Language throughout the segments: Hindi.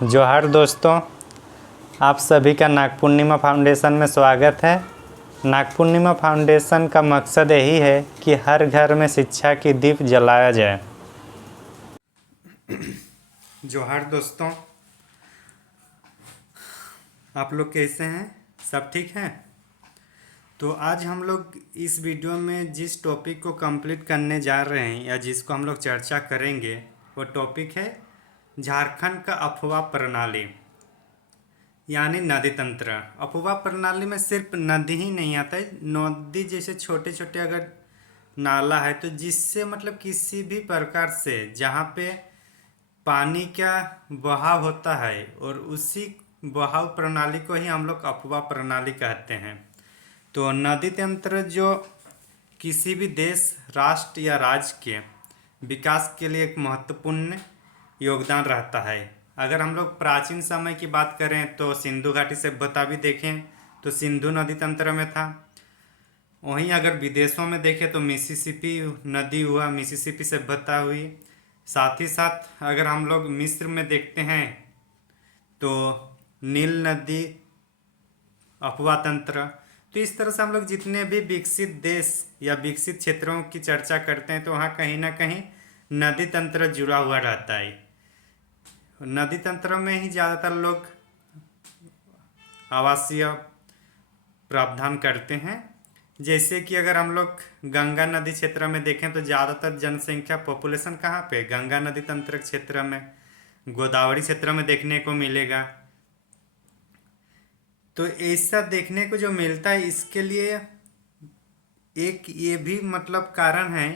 जोहार दोस्तों, आप सभी का नाग पूर्णिमा फाउंडेशन में स्वागत है। नाग पूर्णिमा फाउंडेशन का मकसद यही है कि हर घर में शिक्षा की दीप जलाया जाए। जोहार दोस्तों, आप लोग कैसे हैं? सब ठीक हैं? तो आज हम लोग इस वीडियो में जिस टॉपिक को कंप्लीट करने जा रहे हैं या जिसको हम लोग चर्चा करेंगे वो टॉपिक है झारखंड का अफवाह प्रणाली यानी नदी तंत्र। अफवाह प्रणाली में सिर्फ नदी ही नहीं आता है, नदी जैसे छोटे छोटे अगर नाला है तो जिससे मतलब किसी भी प्रकार से जहाँ पे पानी का बहाव होता है और उसी बहाव प्रणाली को ही हम लोग अफवाह प्रणाली कहते हैं। तो नदी तंत्र जो किसी भी देश, राष्ट्र या राज्य के विकास के लिए एक महत्वपूर्ण योगदान रहता है। अगर हम लोग प्राचीन समय की बात करें तो सिंधु घाटी सभ्यता भी देखें तो सिंधु नदी तंत्र में था। वहीं अगर विदेशों में देखें तो मिसिसिपी नदी हुआ, मिसिसिपी सभ्यता हुई। साथ ही साथ अगर हम लोग मिस्र में देखते हैं तो नील नदी अफवाह तंत्र। तो इस तरह से हम लोग जितने भी विकसित देश या विकसित क्षेत्रों की चर्चा करते हैं तो वहाँ कहीं ना कहीं नदी तंत्र जुड़ा हुआ रहता है। नदी तंत्र में ही ज़्यादातर लोग आवासीय प्रावधान करते हैं। जैसे कि अगर हम लोग गंगा नदी क्षेत्र में देखें तो ज़्यादातर जनसंख्या पॉपुलेशन कहाँ पे? गंगा नदी तंत्र क्षेत्र में, गोदावरी क्षेत्र में देखने को मिलेगा। तो ऐसा देखने को जो मिलता है इसके लिए एक ये भी मतलब कारण है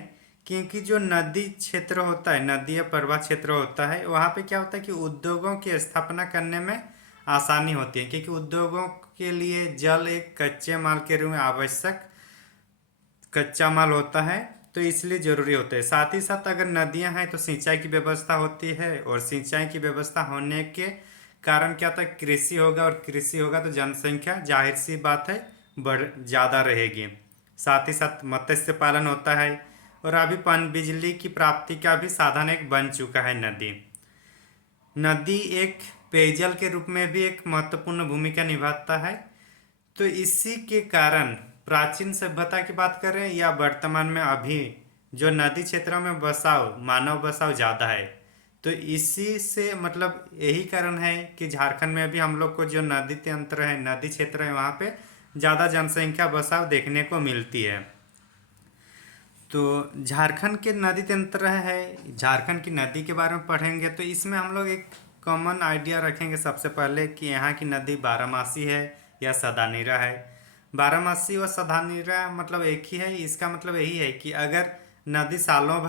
क्योंकि जो नदी क्षेत्र होता है, नदी या पर्वत क्षेत्र होता है, वहाँ पे क्या होता है कि उद्योगों की स्थापना करने में आसानी होती है क्योंकि उद्योगों के लिए जल एक कच्चे माल के रूप में आवश्यक कच्चा माल होता है, तो इसलिए ज़रूरी होता है। साथ ही साथ अगर नदियाँ हैं तो सिंचाई की व्यवस्था होती है और सिंचाई की व्यवस्था होने के कारण क्या होता है, कृषि होगा और कृषि होगा तो जनसंख्या जाहिर सी बात है बढ़ ज़्यादा रहेगी। साथ ही साथ मत्स्य पालन होता है और अभी पन बिजली की प्राप्ति का भी साधन एक बन चुका है नदी। नदी एक पेयजल के रूप में भी एक महत्वपूर्ण भूमिका निभाता है। तो इसी के कारण प्राचीन सभ्यता की बात करें या वर्तमान में अभी जो नदी क्षेत्रों में बसाव, मानव बसाव ज़्यादा है, तो इसी से मतलब यही कारण है कि झारखंड में भी हम लोग को जो नदी तंत्र है, नदी क्षेत्र है, वहाँ पे ज़्यादा जनसंख्या बसाव देखने को मिलती है। तो झारखंड के नदी तंत्र है, झारखंड की नदी के बारे में पढ़ेंगे तो इसमें हम लोग एक कॉमन आइडिया रखेंगे सबसे पहले कि यहाँ की नदी बारहमासी है या सदानीरा है। बारहमासी और सदानीरा मतलब एक ही है। इसका मतलब यही है कि अगर नदी सालों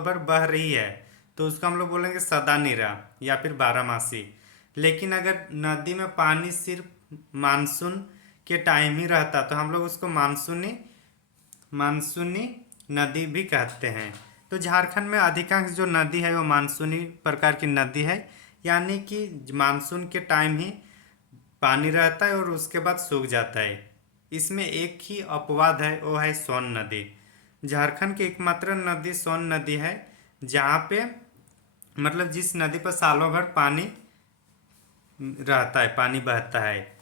भर बह रही है तो उसको हम लोग बोलेंगे सदानीरा या फिर बारहमासी। लेकिन अगर नदी में पानी सिर्फ मानसून के टाइम ही रहता तो हम लोग उसको मानसूनी नदी भी कहते हैं। तो झारखंड में अधिकांश जो नदी है वो मानसूनी प्रकार की नदी है, यानी कि मानसून के टाइम ही पानी रहता है और उसके बाद सूख जाता है। इसमें एक ही अपवाद है, वो है सोन नदी। झारखंड की एकमात्र नदी सोन नदी है जहाँ पे मतलब जिस नदी पर सालों भर पानी रहता है, पानी बहता है।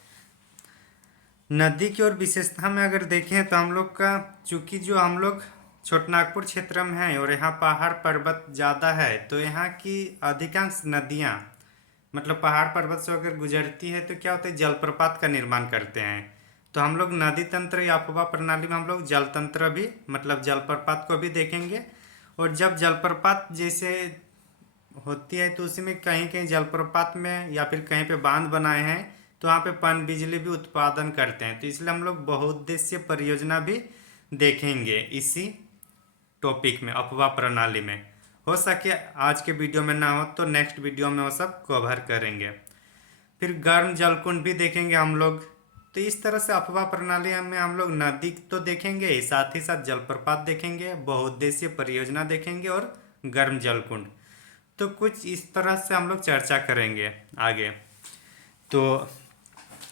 नदी की और विशेषता में अगर देखें तो हम लोग का, चूँकि जो हम लोग छोटनागपुर क्षेत्र में हैं और यहाँ पहाड़ पर्वत ज़्यादा है तो यहाँ की अधिकांश नदियाँ मतलब पहाड़ पर्वत से अगर गुजरती है तो क्या होता है, जलप्रपात का निर्माण करते हैं। तो हम लोग नदी तंत्र या अफवाह प्रणाली में हम लोग जल तंत्र भी मतलब जलप्रपात को भी देखेंगे। और जब जलप्रपात जैसे होती है तो उसी में कहीं कहीं जलप्रपात में या फिर कहीं पे बांध बनाए हैं तो वहाँ पे पन बिजली भी उत्पादन करते हैं। तो इसलिए हम लोग बहुउद्देशीय परियोजना भी देखेंगे इसी टॉपिक में, अफवाह प्रणाली में। हो सके आज के वीडियो में ना हो तो नेक्स्ट वीडियो में वो सब कवर करेंगे। फिर गर्म जलकुंड भी देखेंगे हम लोग। तो इस तरह से अफवाह प्रणाली में हम लोग नदी तो देखेंगे, साथ ही साथ जलप्रपात देखेंगे, बहुउद्देशीय परियोजना देखेंगे और गर्म जलकुंड। तो कुछ इस तरह से हम लोग चर्चा करेंगे आगे। तो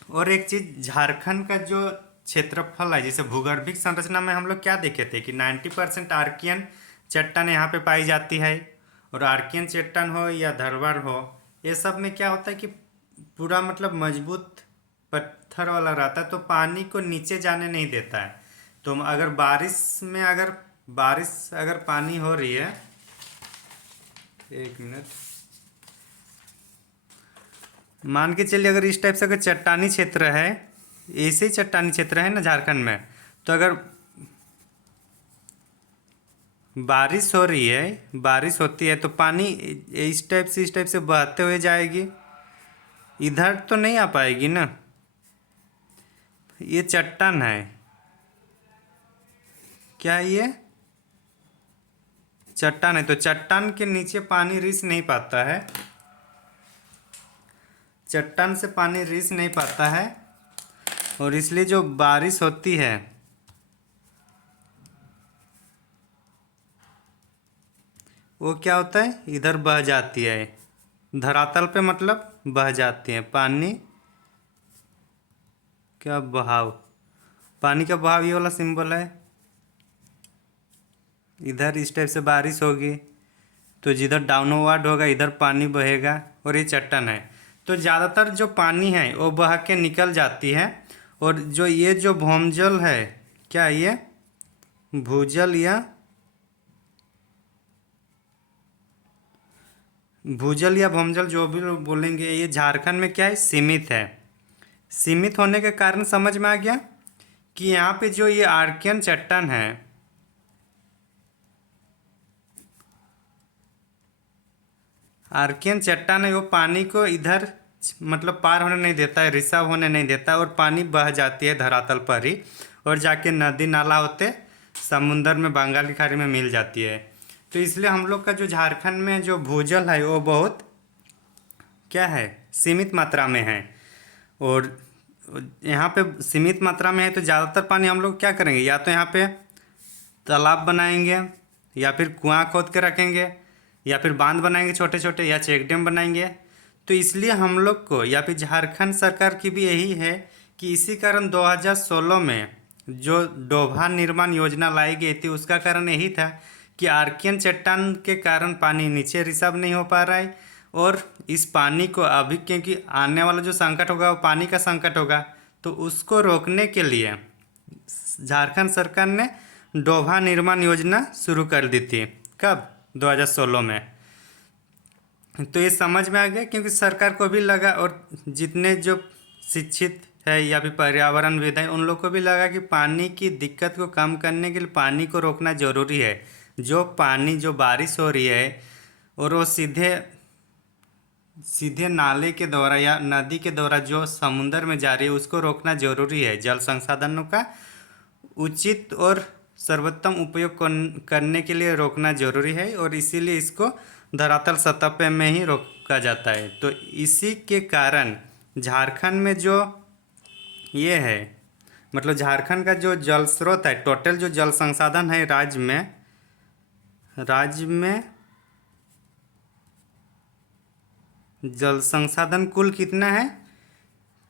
और एक चीज़, झारखंड का जो क्षेत्रफल है, जैसे भूगर्भिक संरचना में हम लोग क्या देखे थे कि 90% आर्कियन चट्टान यहाँ पे पाई जाती है। और आर्कियन चट्टान हो या धरवार हो ये सब में क्या होता है कि पूरा मतलब मजबूत पत्थर वाला रहता है, तो पानी को नीचे जाने नहीं देता है। तो अगर बारिश अगर पानी हो रही है, एक मिनट, मान के चलिए अगर इस टाइप से अगर चट्टानी क्षेत्र है, ऐसे ही चट्टानी क्षेत्र है ना झारखंड में, तो अगर बारिश हो रही है, बारिश होती है तो पानी इस टाइप से बहते हुए जाएगी, इधर तो नहीं आ पाएगी ना। ये चट्टान है, क्या है ये चट्टान है, तो चट्टान के नीचे पानी रिस नहीं पाता है, चट्टान से पानी रिस नहीं पाता है, और इसलिए जो बारिश होती है वो क्या होता है, इधर बह जाती है, धरातल पे मतलब बह जाती है। पानी का बहाव, पानी का बहाव ये वाला सिंबल है। इधर इस टाइप से बारिश होगी तो जिधर डाउनवर्ड होगा इधर पानी बहेगा, और ये चट्टान है। तो ज़्यादातर जो पानी है वो बह के निकल जाती है, और जो ये जो भौमजल है, क्या है ये भूजल या भौमजल जो भी लोग बोलेंगे, ये झारखंड में क्या है, सीमित है। सीमित होने के कारण समझ में आ गया कि यहाँ पे जो ये आर्कियन चट्टान है, आर्कियन चट्टान है, वो पानी को इधर मतलब पार होने नहीं देता है, रिसाव होने नहीं देता है, और पानी बह जाती है धरातल पर ही, और जाके नदी नाला होते समुंदर में, बंगाल की खाड़ी में मिल जाती है। तो इसलिए हम लोग का जो झारखंड में जो भूजल है वो बहुत क्या है, सीमित मात्रा में है। और यहाँ पे सीमित मात्रा में है तो ज़्यादातर पानी हम लोग क्या करेंगे, या तो यहाँ पे तालाब बनाएंगे, या फिर कुआं खोद के रखेंगे, या फिर बांध बनाएंगे छोटे छोटे, या चेक डैम बनाएंगे। तो इसलिए हम लोग को, या फिर झारखंड सरकार की भी यही है कि इसी कारण 2016 में जो डोभा निर्माण योजना लाई गई थी, उसका कारण यही था कि आर्कियन चट्टान के कारण पानी नीचे रिसाव नहीं हो पा रहा है, और इस पानी को अभी, क्योंकि आने वाला जो संकट होगा वो पानी का संकट होगा, तो उसको रोकने के लिए झारखंड सरकार ने डोभा निर्माण योजना शुरू कर दी थी। कब, 2016 में। तो ये समझ में आ गया, क्योंकि सरकार को भी लगा, और जितने जो शिक्षित है या फिर पर्यावरणविद है उन लोग को भी लगा कि पानी की दिक्कत को कम करने के लिए पानी को रोकना ज़रूरी है। जो बारिश हो रही है और वो सीधे सीधे नाले के द्वारा या नदी के द्वारा जो समुंदर में जा रही है, उसको रोकना जरूरी है। जल संसाधनों का उचित और सर्वोत्तम उपयोग करने के लिए रोकना जरूरी है, और इसीलिए इसको धरातल सतह पे में ही रोका जाता है। तो इसी के कारण झारखंड में जो ये है, मतलब झारखंड का जो जल स्रोत है, टोटल जो जल संसाधन है राज्य में जल संसाधन कुल कितना है,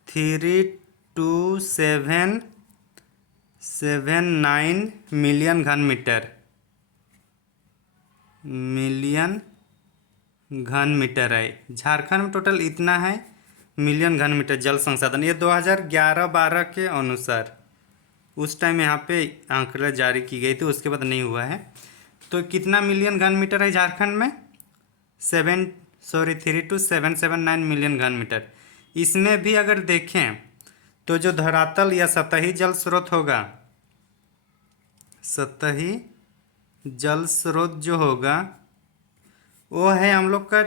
3279 मिलियन घन मीटर है। झारखंड में टोटल इतना है मिलियन घन मीटर जल संसाधन। ये 2011-12 के अनुसार उस टाइम यहाँ पे आंकड़ा जारी की गई थी, उसके बाद नहीं हुआ है। तो कितना मिलियन घन मीटर है झारखंड में, 3279 मिलियन घन मीटर। इसमें भी अगर देखें तो जो धरातल या सतही जल स्रोत होगा, सतही जल स्रोत जो होगा वो है हम लोग का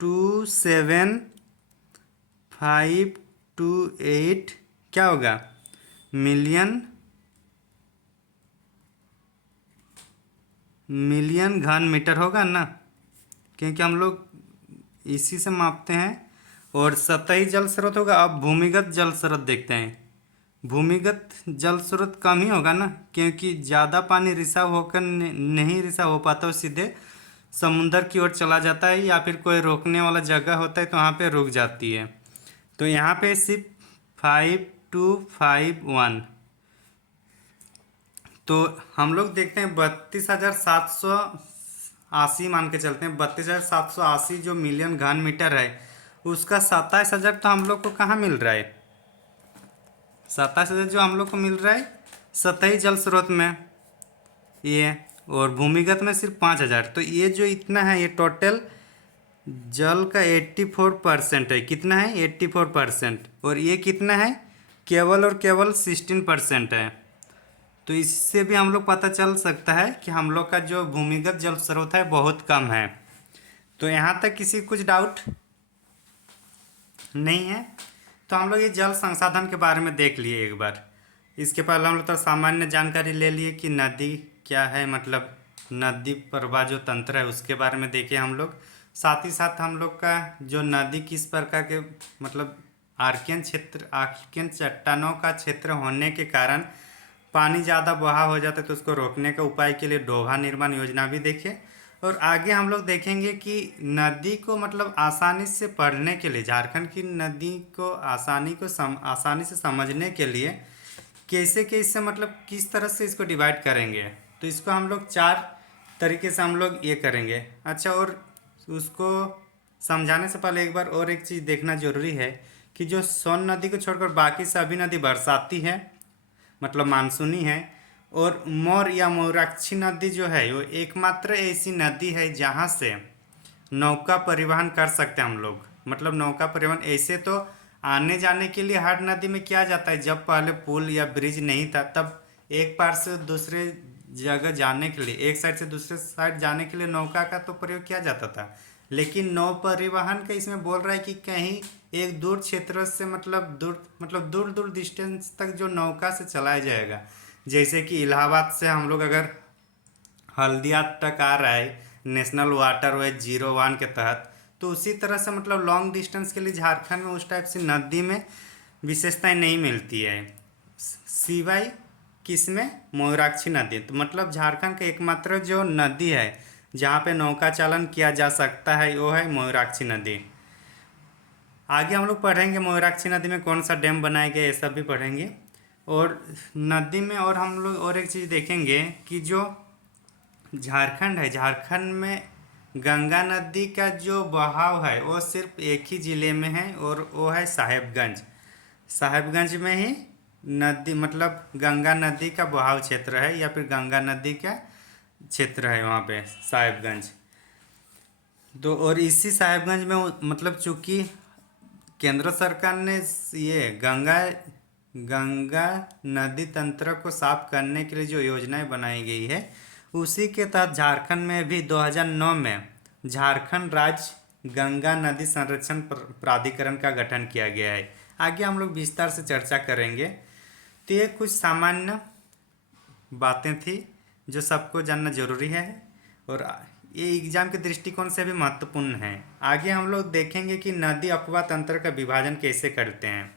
27528 क्या होगा, मिलियन घन मीटर होगा ना, क्योंकि हम लोग इसी से मापते हैं। और सतही जल स्रोत होगा। अब भूमिगत जल स्रोत देखते हैं। भूमिगत जल स्रोत कम ही होगा ना, क्योंकि ज़्यादा पानी रिसाव होकर नहीं रिसाव हो पाता, वो सीधे समुंदर की ओर चला जाता है, या फिर कोई रोकने वाला जगह होता है तो वहाँ पे रुक जाती है। तो यहाँ पे सिर्फ 5251। तो हम लोग देखते हैं 32,700 80 मान के चलते हैं, 32,780 जो मिलियन घन मीटर है, उसका 27,000 तो हम लोग को कहाँ मिल रहा है? 27,000 जो हम लोग को मिल रहा है सतही जल स्रोत में ये, और भूमिगत में सिर्फ 5,000। तो ये जो इतना है ये टोटल जल का 84% है। कितना है? 84%। और ये कितना है? केवल और केवल 16% है। तो इससे भी हम लोग पता चल सकता है कि हम लोग का जो भूमिगत जल स्रोत है बहुत कम है। तो यहाँ तक किसी कुछ डाउट नहीं है? तो हम लोग ये जल संसाधन के बारे में देख लिए एक बार। इसके पहले हम लोग तो सामान्य जानकारी ले लिए कि नदी क्या है, मतलब नदी प्रवाह जो तंत्र है उसके बारे में देखे हम लोग। साथ ही साथ हम लोग का जो नदी किस प्रकार के, मतलब आर्कियन चट्टानों का क्षेत्र होने के कारण पानी ज़्यादा बहाव हो जाता है, तो उसको रोकने के उपाय के लिए डोभा निर्माण योजना भी देखे। और आगे हम लोग देखेंगे कि नदी को मतलब आसानी से पढ़ने के लिए, झारखंड की नदी को आसानी से समझने के लिए कैसे कैसे मतलब किस तरह से इसको डिवाइड करेंगे। तो इसको हम लोग 4 तरीके से हम लोग ये करेंगे। अच्छा, और उसको समझाने से पहले एक बार और एक चीज़ देखना जरूरी है कि जो सोन नदी को छोड़कर बाकी सभी नदी बरसाती है, मतलब मानसूनी है। और मोर या मोराक्षी नदी जो है वो एकमात्र ऐसी नदी है जहाँ से नौका परिवहन कर सकते हैं हम लोग। मतलब नौका परिवहन ऐसे तो आने जाने के लिए हर नदी में किया जाता है, जब पहले पुल या ब्रिज नहीं था तब एक पार से दूसरे जगह जाने के लिए, एक साइड से दूसरे साइड जाने के लिए नौका का तो प्रयोग किया जाता था। लेकिन नौ परिवहन का इसमें बोल रहा है कि कहीं एक दूर क्षेत्र से मतलब दूर दूर डिस्टेंस तक जो नौका से चलाया जाएगा। जैसे कि इलाहाबाद से हम लोग अगर हल्दिया तक आ रहा है नेशनल वाटरवे 01 के तहत, तो उसी तरह से मतलब लॉन्ग डिस्टेंस के लिए झारखंड में उस टाइप से नदी में विशेषताएं नहीं मिलती है, सिवाय किसमें? मयूराक्षी नदी। तो मतलब झारखंड का एकमात्र जो नदी है जहाँ पे नौका चालन किया जा सकता है वो है मयूराक्षी नदी। आगे हम लोग पढ़ेंगे मयूराक्षी नदी में कौन सा डैम बनाया गया, ये सब भी पढ़ेंगे। और नदी में और हम लोग और एक चीज़ देखेंगे कि जो झारखंड है, झारखंड में गंगा नदी का जो बहाव है वो सिर्फ एक ही ज़िले में है, और वो है साहेबगंज। साहेबगंज में ही नदी मतलब गंगा नदी का बहाव क्षेत्र है, या फिर गंगा नदी का क्षेत्र है वहाँ पे साहेबगंज। तो और इसी साहेबगंज में मतलब चूँकि केंद्र सरकार ने ये गंगा नदी तंत्र को साफ करने के लिए जो योजनाएं बनाई गई है, उसी के तहत झारखंड में भी 2009 में झारखंड राज्य गंगा नदी संरक्षण प्राधिकरण का गठन किया गया है। आगे हम लोग विस्तार से चर्चा करेंगे। तो ये कुछ सामान्य बातें थी जो सबको जानना जरूरी है, और ये एग्जाम के दृष्टिकोण से भी महत्वपूर्ण है। आगे हम लोग देखेंगे कि नदी अपवाह तंत्र का विभाजन कैसे करते हैं।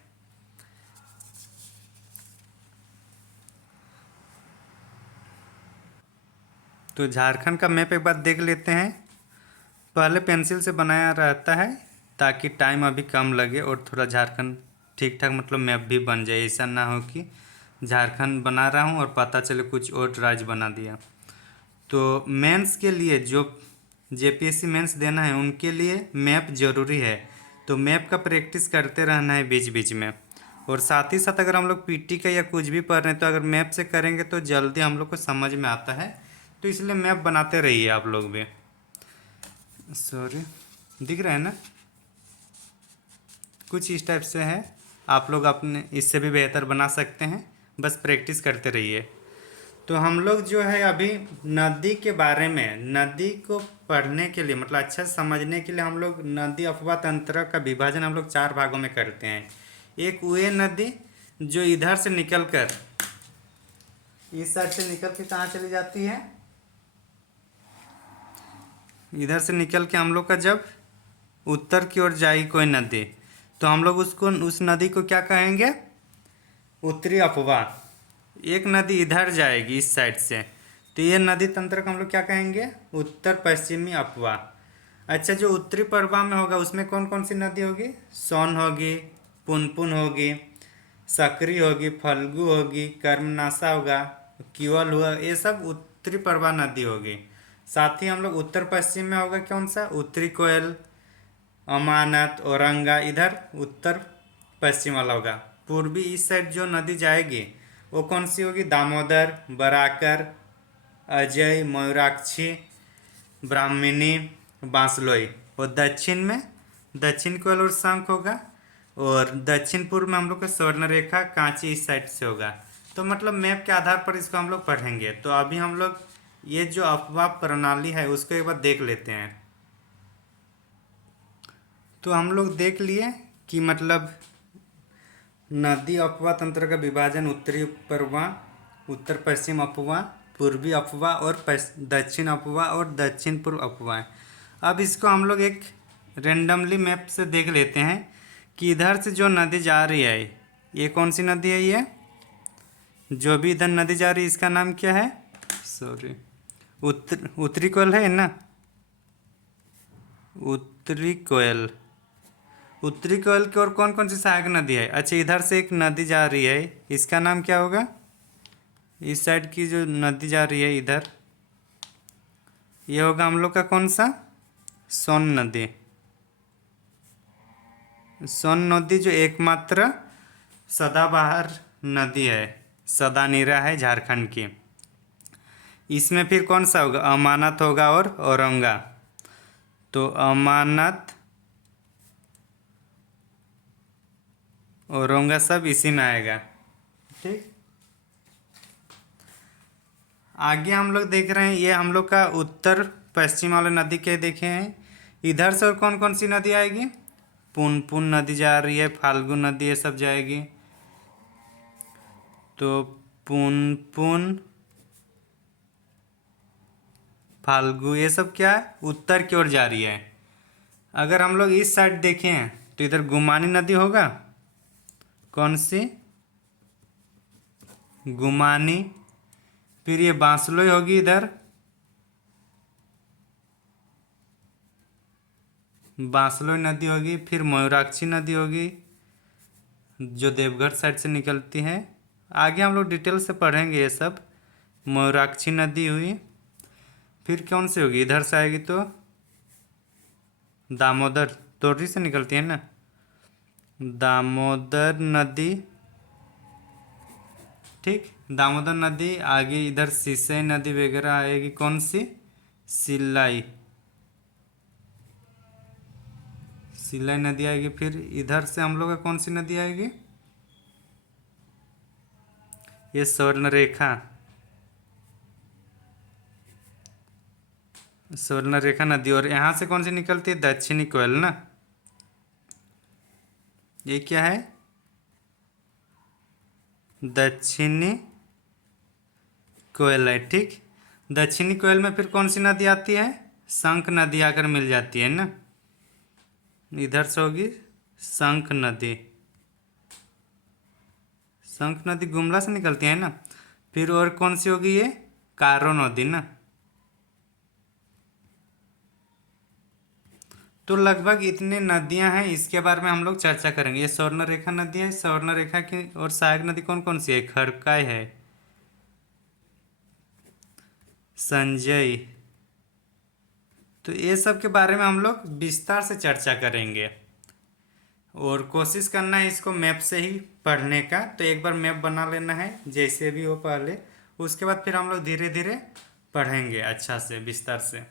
तो झारखंड का मैप एक बार देख लेते हैं। पहले पेंसिल से बनाया रहता है ताकि टाइम अभी कम लगे और थोड़ा झारखंड ठीक ठाक मतलब मैप भी बन जाए। ऐसा ना हो कि झारखंड बना रहा हूँ और पता चले कुछ और राज्य बना दिया। तो मेंस के लिए जो जेपीएससी मेंस देना है उनके लिए मैप ज़रूरी है। तो मैप का प्रैक्टिस करते रहना है बीच बीच में। और साथ ही साथ अगर हम लोग पीटी का या कुछ भी पढ़ रहे हैं तो अगर मैप से करेंगे तो जल्दी हम लोग को समझ में आता है। तो इसलिए मैप बनाते रहिए आप लोग भी। सॉरी, दिख रहा है ना? कुछ इस टाइप से है, आप लोग अपने इससे भी बेहतर बना सकते हैं, बस प्रैक्टिस करते रहिए। तो हम लोग जो है अभी नदी के बारे में, नदी को पढ़ने के लिए मतलब अच्छा समझने के लिए हम लोग नदी अपवाह तंत्र का विभाजन हम लोग 4 भागों में करते हैं। एक वे नदी जो इधर से निकलकर इस साइड से निकल के कहाँ चली जाती है, इधर से निकल के हम लोग का जब उत्तर की ओर जाएगी कोई नदी तो हम लोग उस नदी को क्या कहेंगे? उत्तरी अपवाह। एक नदी इधर जाएगी इस साइड से तो ये नदी तंत्र को हम लोग क्या कहेंगे? उत्तर पश्चिमी अपवाह। अच्छा, जो उत्तरी प्रवाह में होगा उसमें कौन कौन सी नदी होगी? सोन होगी, पुनपुन होगी, सकरी होगी, फल्गु होगी, कर्मनाशा होगा, क्यूअल हुआ, ये सब उत्तरी प्रवाह नदी होगी। साथ ही हम लोग उत्तर पश्चिम में होगा कौन सा, उत्तरी कोयल, अमानत, औरंगा, इधर उत्तर पश्चिम वाला होगा। पूर्वी इस साइड जो नदी जाएगी वो कौन सी होगी, दामोदर, बराकर, अजय, मयूराक्षी, ब्राह्मणी, बांसलोई। और दक्षिण में दक्षिण कोयल और शंख होगा। और दक्षिण पूर्व में हम लोग का स्वर्ण रेखा कांची इस साइड से होगा। तो मतलब मैप के आधार पर इसको हम लोग पढ़ेंगे। तो अभी हम लोग ये जो अफवाह प्रणाली है उसको एक बार देख लेते हैं। तो हम लोग देख लिए कि मतलब नदी अपवाह तंत्र का विभाजन उत्तरी अपवाह, उत्तर पश्चिम अपवाह, पूर्वी अपवाह और दक्षिण अपवाह और दक्षिण पूर्व अपवाह। अब इसको हम लोग एक रेंडमली मैप से देख लेते हैं कि इधर से जो नदी जा रही है ये कौन सी नदी है। ये जो भी इधर नदी जा रही है इसका नाम क्या है, सॉरी, उत्तरी कोयल है ना, उत्तरी कोयल। उत्तरी कोयल की और कौन कौन सी सहायक नदी है। अच्छा, इधर से एक नदी जा रही है, इसका नाम क्या होगा, इस साइड की जो नदी जा रही है इधर, ये होगा हम लोग का कौन सा, सोन नदी। सोन नदी जो एकमात्र सदाबहार नदी है, सदानीरा है झारखंड की। इसमें फिर कौन सा होगा, अमानत होगा और औरंगा। तो अमानत, औरंगा सब इसी में आएगा। ठीक, आगे हम लोग देख रहे हैं ये हम लोग का उत्तर पश्चिम वाले नदी के देखे हैं। इधर से और कौन कौन सी नदी आएगी, पुनपुन नदी जा रही है, फाल्गु नदी ये सब जाएगी। तो पुनपुन, फाल्गु ये सब क्या है, उत्तर की ओर जा रही है। अगर हम लोग इस साइड देखें तो इधर गुमानी नदी होगा, कौन सी, गुमानी। फिर ये बांसलोई होगी इधर, बांसलोई नदी होगी। फिर मयूराक्षी नदी होगी जो देवघर साइड से निकलती है। आगे हम लोग डिटेल से पढ़ेंगे ये सब। मयूराक्षी नदी हुई। फिर कौन सी होगी, इधर से आएगी तो दामोदर, तोररी से निकलती है ना, दामोदर नदी। ठीक, दामोदर नदी आगे इधर सिसई नदी वगैरह आएगी, कौन सी, सिल्लाई, सिल्लाई नदी आएगी। फिर इधर से हम लोग का कौन सी नदी आएगी, ये स्वर्ण रेखा, स्वर्ण रेखा नदी। और यहाँ से कौन सी निकलती है, दक्षिणी कोयल ना, ये क्या है, दक्षिणी कोयल है। ठीक, दक्षिणी कोयल में फिर कौन सी नदी आती है, शंख नदी आकर मिल जाती है ना, इधर से होगी शंख नदी। शंख नदी गुमला से निकलती है ना। फिर और कौन सी होगी, ये कारो नदी ना। तो लगभग इतने नदियां हैं, इसके बारे में हम लोग चर्चा करेंगे। ये स्वर्ण रेखा नदी है, स्वर्ण रेखा की और सहायक नदी कौन कौन सी है, खड़काई है, संजय। तो ये सब के बारे में हम लोग विस्तार से चर्चा करेंगे और कोशिश करना है इसको मैप से ही पढ़ने का। तो एक बार मैप बना लेना है जैसे भी हो पहले, उसके बाद फिर हम लोग धीरे धीरे पढ़ेंगे अच्छा से विस्तार से।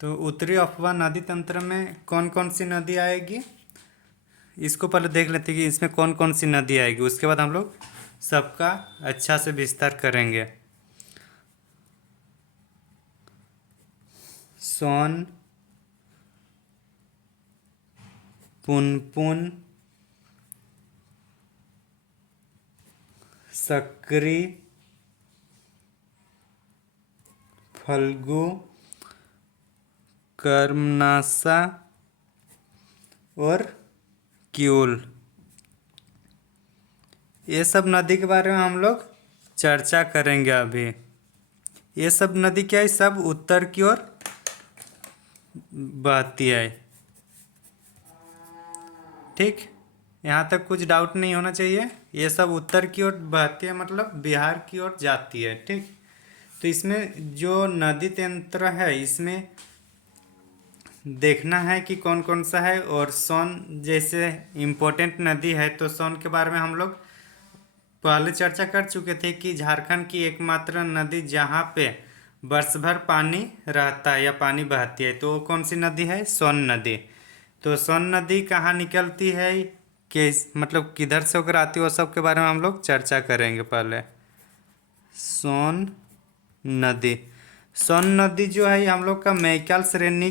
तो उत्तरी अफवाह नदी तंत्र में कौन कौन सी नदी आएगी, इसको पहले देख लेते हैं कि इसमें कौन कौन सी नदी आएगी, उसके बाद हम लोग सबका अच्छा से विस्तार करेंगे। सोन, पुनपुन, सकरी, फल्गु, कर्मनासा और क्यूल। ये सब नदी के बारे में हम लोग चर्चा करेंगे अभी। ये सब नदी क्या है, सब उत्तर की ओर बहती है। ठीक, यहाँ तक कुछ डाउट नहीं होना चाहिए। ये सब उत्तर की ओर बहती है, मतलब बिहार की ओर जाती है। ठीक, तो इसमें जो नदी तंत्र है इसमें देखना है कि कौन कौन सा है। और सोन जैसे इम्पोर्टेंट नदी है, तो सोन के बारे में हम लोग पहले चर्चा कर चुके थे कि झारखंड की एकमात्र नदी जहाँ पे वर्ष भर पानी रहता है या पानी बहती है, तो वो कौन सी नदी है? सोन नदी। तो सोन नदी कहाँ निकलती है, मतलब किधर से होकर आती है, वो सब के बारे में हम लोग चर्चा करेंगे पहले। सोन नदी, सोन नदी जो है हम लोग का मैकल श्रेणी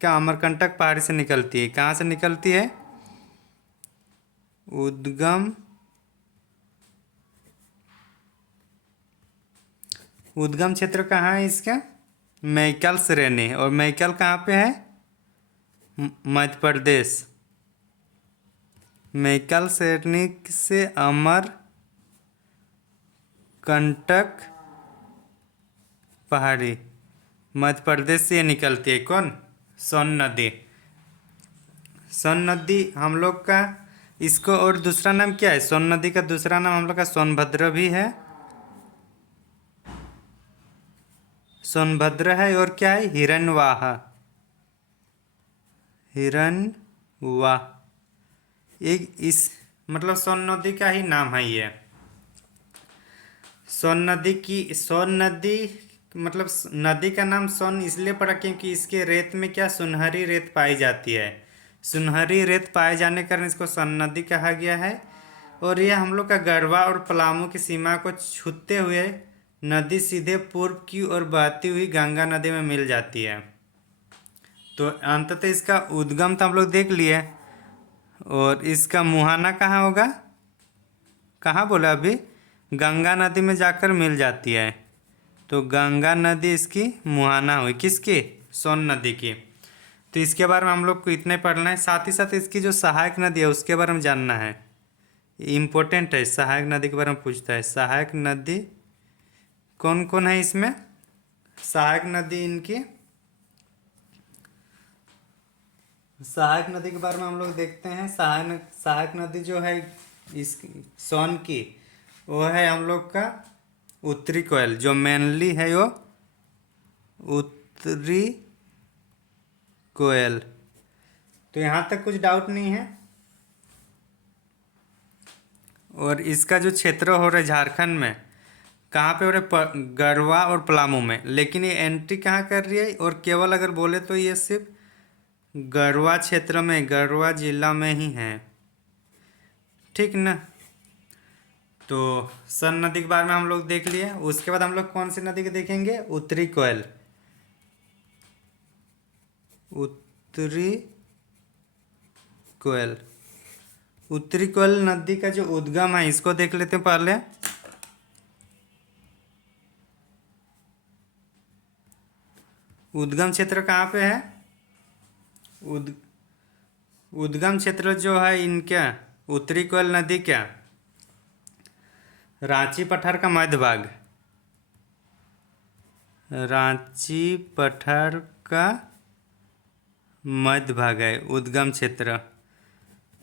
का अमरकंटक पहाड़ी से निकलती है। कहाँ से निकलती है? उद्गम उद्गम क्षेत्र कहाँ है इसका? मैकल श्रेणी। और मैकल कहाँ पे है? मध्य प्रदेश। मैकल श्रेणी से अमर कंटक पहाड़ी मध्य प्रदेश से निकलती है। कौन? सोन नदी। सोन नदी हम लोग का, इसको और दूसरा नाम क्या है? सोन नदी का दूसरा नाम हम लोग का सोनभद्र भी है। सोनभद्र है, और क्या है? हिरण्यवाह। हिरण्यवाह एक इस मतलब सोन नदी का ही नाम है ये। सोन नदी मतलब नदी का नाम सोन इसलिए पड़ा क्योंकि इसके रेत में क्या सुनहरी रेत पाई जाती है। सुनहरी रेत पाए जाने के कारण इसको सोन नदी कहा गया है। और यह हम लोग का गढ़वा और पलामू की सीमा को छूते हुए नदी सीधे पूर्व की ओर बहती हुई गंगा नदी में मिल जाती है। तो अंततः इसका उद्गम तो हम लोग देख लिए, और इसका मुहाना कहाँ होगा? कहाँ बोला अभी? गंगा नदी में जाकर मिल जाती है। तो गंगा नदी इसकी मुहाना हुई। किसकी? सोन नदी की। तो इसके बारे में हम लोग को इतना ही पढ़ना है। साथ ही साथ इसकी जो सहायक नदी है उसके बारे में जानना है, इम्पोर्टेंट है। सहायक नदी के बारे में पूछता है। सहायक नदी कौन कौन है इसमें? सहायक नदी इनकी, सहायक नदी के बारे में हम लोग देखते हैं। सहायक नदी जो है इस सोन की, वो है हम लोग का उत्तरी कोयल। जो मेनली है वो उत्तरी कोयल। तो यहाँ तक कुछ डाउट नहीं है। और इसका जो क्षेत्र हो रहा है झारखंड में, कहाँ पे हो रहा है? गढ़वा और पलामू में। लेकिन ये एंट्री कहाँ कर रही है? और केवल अगर बोले तो ये सिर्फ गढ़वा क्षेत्र में, गढ़वा जिला में ही है। ठीक ना? तो सन नदी के बारे में हम लोग देख लिए। उसके बाद हम लोग कौन सी नदी के देखेंगे? उत्तरी कोयल। उत्तरी कोयल, उत्तरी कोयल नदी का जो उद्गम है इसको देख लेते हैं पहले। उद्गम क्षेत्र कहाँ पे है? उद्गम क्षेत्र जो है इनका उत्तरी कोयल नदी क्या, रांची पठार का मध्य भाग। रांची पठार का मध्य भाग है उद्गम क्षेत्र।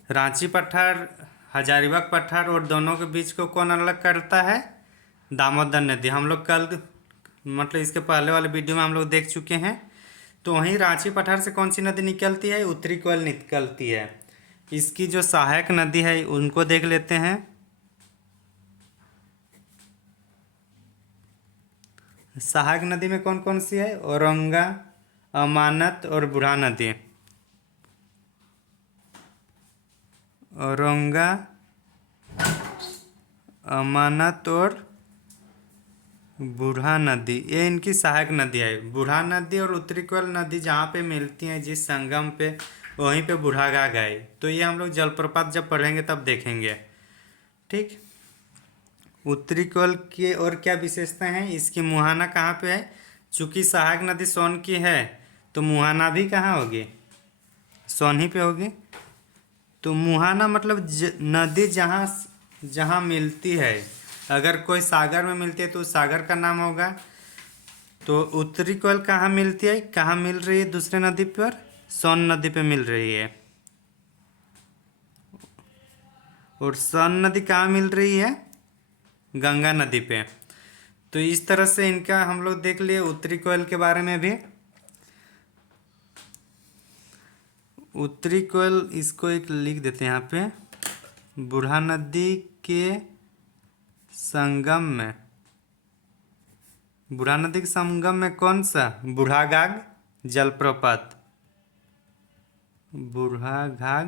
रांची पठार, हजारीबाग पठार और दोनों के बीच को कौन अलग करता है? दामोदर नदी। हम लोग कल मतलब इसके पहले वाले वीडियो में हम लोग देख चुके हैं। तो वहीं रांची पठार से कौन सी नदी निकलती है? उत्तरी कोयल निकलती है। इसकी जो सहायक नदी है उनको देख लेते हैं। सहायक नदी में कौन कौन सी है? औरंगा, अमानत और बूढ़ा नदी। औरंगा, अमानत और बूढ़ा नदी, ये इनकी सहायक नदी है। बूढ़ा नदी और उत्तरी कोयल नदी जहाँ पे मिलती हैं, जिस संगम पे, वहीं पे बूढ़ागा गए। तो ये हम लोग जलप्रपात जब पढ़ेंगे तब देखेंगे। ठीक, उत्तरी कोयल की और क्या विशेषता है? इसकी मुहाना कहाँ पे है? चूँकि सहायक नदी सोन की है, तो मुहाना भी कहाँ होगी? सोन ही पे होगी। तो मुहाना मतलब नदी जहाँ जहाँ मिलती है। अगर कोई सागर में मिलती है तो उस सागर का नाम होगा। तो उत्तरी कोयल कहाँ मिलती है, कहाँ मिल रही है? दूसरे नदी पर, सोन नदी पे मिल रही है। और सोन नदी कहाँ मिल रही है? गंगा नदी पे। तो इस तरह से इनका हम लोग देख लिए उत्तरी कोयल के बारे में भी। उत्तरी कोयल इसको एक लिख देते हैं यहाँ पे। बूढ़ा नदी के संगम में, बूढ़ा नदी के संगम में कौन सा? बूढ़ाघाघ जलप्रपात। बूढ़ाघाघ